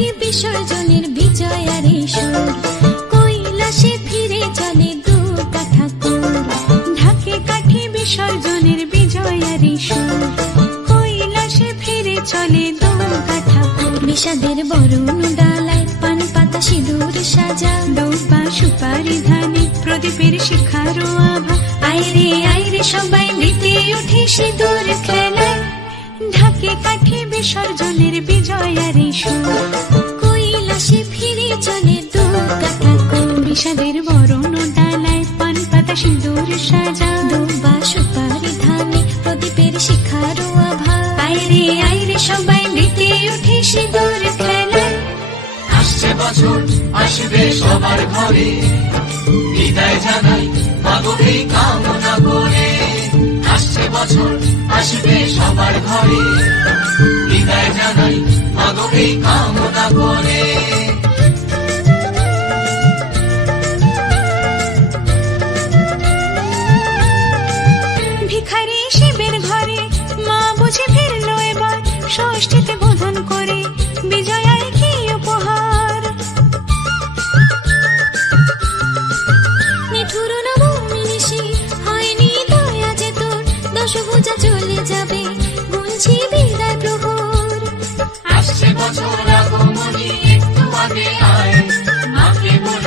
কাঠি বিসর্জনের বিজয়ার সুর, কৈলাসে ফিরে চলে দুর্গা ঠাকুর। ঢাকে কাঠি বিসর্জনের বিজয়ার সুর, কৈলাসে ফিরে চলে দুর্গা ঠাকুর। বিষাদের বরণ ডালায় পান পাতা সিঁদুর সাজা, দৌবা সুপারি ধানে প্রদীপের শিখারো আভা। আইরে আইরে সবাই মেতে উঠে সিঁদুর খেলায়, ঢাকে কাঠি বিসর্জনের বিজয়ার সুর, কৈলাসে ফিরে চলে দুর্গা ঠাকুর। বিষাদের বরণ ডালায় পান পাতা সিঁদুর সাজা, দৌবা সুপারি ধানে প্রদীপের শিখারো আভা। আইরে আইরে সবাই মেতে উঠে সিঁদুর খেলায়। আসছে বছর আসবে সবার ঘরে, বিদায় জানাই মাগো এই কামনা করে। আসছে বছর আসবে সবার ঘরে, বিদায় জানাই মাগো এই কামনা করে। ভিখারি শিবের ঘরে মা বুঝে ফিরলো এবার, ষষ্ঠীতে বোধন করে বিজয়ায় কি উপহার। নিঠুর নবমী নিশি হয়নি দয়া যে তোর, দশভুজা চলে যাবে